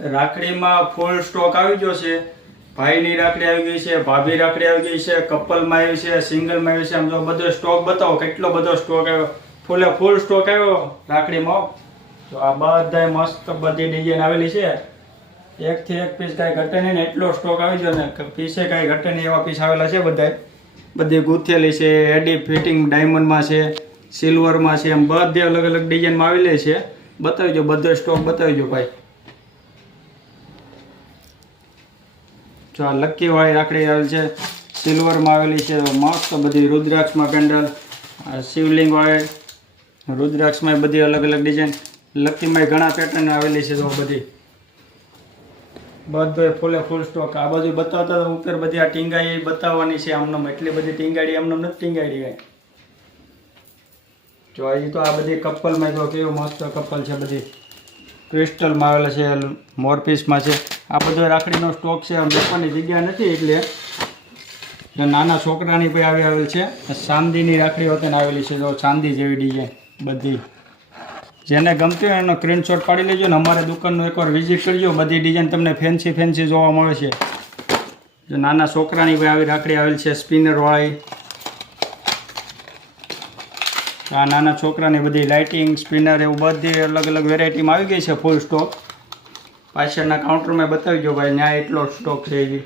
રાખડીમાં ફૂલ stock આવી ગયો છે. ભાઈની રાખડી આવી ગઈ છે, ભાભી રાખડી આવી ગઈ છે, કપલમાં આવી છે, સિંગલમાં આવી છે. આમ જો બધો સ્ટોક બતાવો, કેટલો બધો સ્ટોક આવ્યો. ફૂલ સ્ટોક આવ્યો રાખડીમાં. તો આ બધાય મસ્ત બધી ડિઝાઇન આવેલી છે. એકથી એક પીસ કાંઈ ઘટે નહીં ને એટલો સ્ટોક આવી ગયો ને પીસે કાંઈ ઘટે નહીં એવા પીસ આવેલા છે બધાય. બધી ગૂંથેલી છે, એડી ફિટિંગ ડાયમંડમાં છે, સિલ્વરમાં છે, એમ બધી અલગ અલગ ડિઝાઇનમાં આવેલી છે. બતાવીજો, બધો સ્ટોક બતાવીજો ભાઈ. જો આ લક્કી વાળી રાખડી આવેલી છે, સિલ્વરમાં આવેલી છે, મસ્ત બધી રુદ્રાક્ષમાં પેન્ડલ, શિવલિંગ વાળી રુદ્રાક્ષમાં બધી અલગ અલગ ડિઝાઇન. લક્કીમાં ઘણા પેટર્ન આવેલી છે. તો બધી બધો ફૂલ સ્ટોક. આ બધું બતાવતા ઉપર બધી આ ટીંગાઈ બતાવવાની છે. આમનામ એટલી બધી ટીંગાડી આમનામ નથી ટીંગાડી કાંઈ. જો હજી તો આ બધી કપલમાં જો કેવું મસ્ત કપલ છે. બધી ક્રિસ્ટલમાં આવેલા છે, મોરપીસમાં છે. આ બધો રાખડીનો સ્ટોક છે. મૂકવાની જગ્યા નથી એટલે નાના છોકરાની પણ આવેલ છે. ચાંદીની રાખડી હોતે આવેલી છે. જો ચાંદી જેવી ડિઝાઇન બધી. જેને ગમતી હોય એનો સ્ક્રીનશોટ પાડી લેજો ને અમારે દુકાનનું એકવાર વિઝિટ કરજો. બધી ડિઝાઇન તમને ફેન્સી જોવા મળે છે. જો નાના છોકરાની પણ આવી રાખડી આવેલી છે, સ્પિનરવાળી. આ નાના છોકરાની બધી લાઇટિંગ સ્પિનર એવું બધી અલગ અલગ વેરાયટીમાં આવી ગઈ છે. ફૂલ સ્ટોક પાછળના કાઉન્ટરમાં બતાવી દો ભાઈ, ત્યાં એટલો સ્ટોક છે. એવી